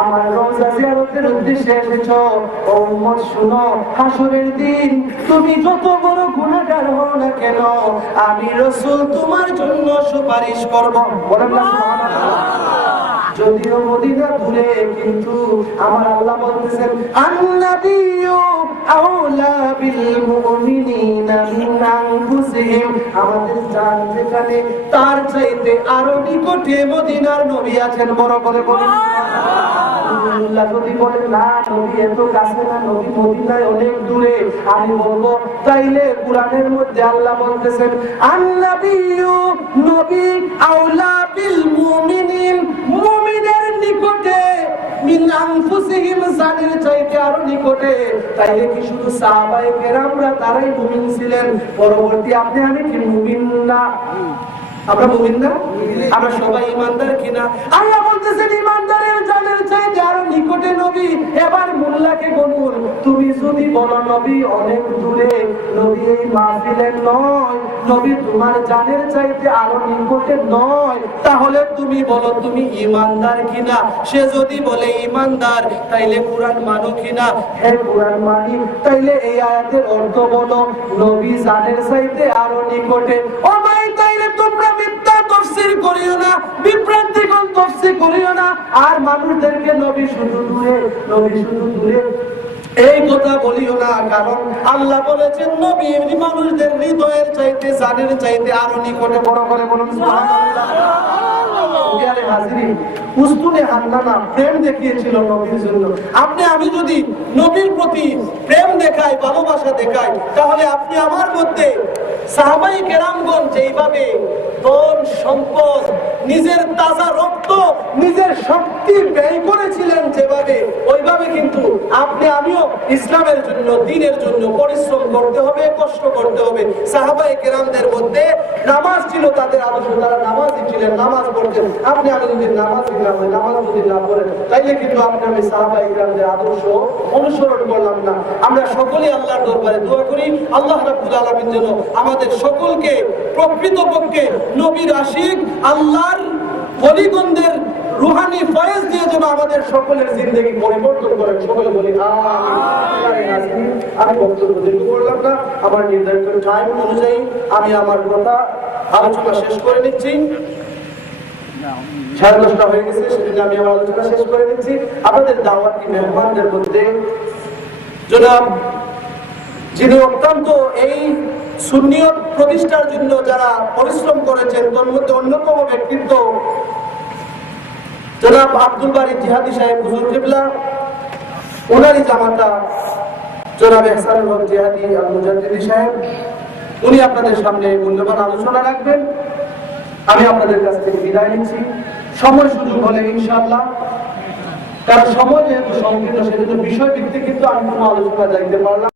আমার রওজা জিয়ারতের উদ্দেশ্যে এসেছো, ও উম্মত শুনো, হাসরের দিন তুমি যত বড় গুনাহগার হও না কেন, আমি রাসূল তোমার জন্য সুপারিশ করব। বলেন না সুবহানাল্লাহ। যদিও মদিনা দূরে, কিন্তু আমার আল্লাহ বলতেছেন আন-নাবিয়্যু আওলা বিল মুমিনিনা মিন আনফুসিহিম। আমাদের জান যেখানে, তার চাইতে আরো নিকটে মদিনার নবী আছেন। বড় করে বলেন সুবহানাল্লাহ। যদি বলেন না নবী এত কাছে না, নবী মদিনায় অনেক দূরে, আমি বলবো তাইলে কোরআনের মধ্যে আল্লাহ বলতেছেন আন-নাবিয়্যু, নবী আওলা বিল মুমিনিন, মুমিনের নিকটে, মিন আনফুসিহিম, জানের চাইতে আরো নিকটে। তাইলে কি শুধু সাহাবায়ে কেরামরা তারাই মুমিন ছিলেন? পরবর্তী আপনি আমি কি মুমিন না? আমরা মুমিন না? আমরা সবাই ঈমানদার কিনা? আল্লাহ বলতেছেন ঈমানদারের জানের চাইতে আরো নিকটে নবী। এবার মোল্লাকে বলুন, তুমি যদি বলো নবী অনেক দূরে, নবী এই মাহফিলে নয়, নবী তোমার জানের চাইতে আরো নিকটে নয়, তাহলে তুমি বলো তুমি ঈমানদার কিনা? সে যদি বলে ঈমানদার, তাইলে কোরআন মানো কিনা? হ্যাঁ কোরআন মানি। তাইলে এই আয়াতের অর্থ বলো নবী জানের চাইতে আরো নিকটে। ও ভাই, তাইলে তোমরা মিথ্যা তাফসীর করিও না, বিভ্রান্তিকর তাফসীর করিও না, আর মানুষদেরকে নবী শুধু দূরে, নবী শুধু দূরে এই কথা বলিও না। কারণ আল্লাহ বলেছেন নবী মানুষদের হৃদয়ের চাইতে, জানের চাইতে আরো নিকটে। বড় করে বলুন সুবহানাল্লাহ। উস্তুনে হান্নানা প্রেম দেখিয়েছিল নবীর জন্য। আপনি আমি যদি নবীর প্রতি প্রেম দেখাই, ভালোবাসা দেখাই, তাহলে আপনি আমার মধ্যে সাহাবায়ে কেরামগণ যেইভাবে ধন সম্পদ, নিজের তাজা রক্ত, নিজের শক্তি ব্যয় করেছিলেন যেভাবে, ওইভাবে কিন্তু আপনি আমিও ইসলামের জন্য, দ্বীনের জন্য পরিশ্রম করতে হবে, কষ্ট করতে হবে। সাহাবায়ে কেরামদের মধ্যে নামাজ ছিল তাদের আদর্শ, তারা নামাজই ছিলেন, নামাজ পড়তেন। আপনি আমি যদি নামাজ যদি না পড়েন, তাইলে কিন্তু আপনি আমি সাহাবায়ে কেরামদের আদর্শ অনুসরণ করলাম না। আমরা সকলেই আল্লাহর দরবারে দোয়া করি, আল্লাহ রাব্বুল আলামিন যেন আমাদের সকলকে প্রকৃতপক্ষে নবীর আশিক, আল্লাহর ওলিগণদের রুহানি ফয়েজ দিয়ে যেন আমাদের সকলের জিন্দেগি পরিবর্তন করেন। সকলে বলি আমিন। আমি বক্তব্য দীর্ঘ করলাম না, আমার নির্ধারিত টাইম অনুযায়ী আমি আমার কথা আলোচনা শেষ করে নিচ্ছি। 10:30 হয়ে গেছে, সেজন্য আমি আমার আলোচনা শেষ করে নিচ্ছি। আপনাদের দাওয়াতি মেহমানদের মধ্যে জনাব, যিনি অত্যন্ত এই সুন্নিয়ত প্রতিষ্ঠার জন্য যারা পরিশ্রম করেছেন, তার মধ্যে অন্যতম ব্যক্তিত্ব জনাব আব্দুল বারী জিহাদি সাহেব হুজুর কিবলা, ওনারই জামাতা জনাব ইহসানুল হক জিহাদি আল মুজাদ্দিদি সাহেব, উনি আপনাদের সামনে মূল্যবান আলোচনা রাখবেন। আমি আপনাদের কাছ থেকে বিদায় নিচ্ছি। সময় সুযোগ হলে ইনশাআল্লাহ, কারণ সময় যেহেতু সংকীর্ণ, সেহেতু বিষয় ভিত্তিক কিন্তু আমি কোনো আলোচনা যাইতে পারলাম।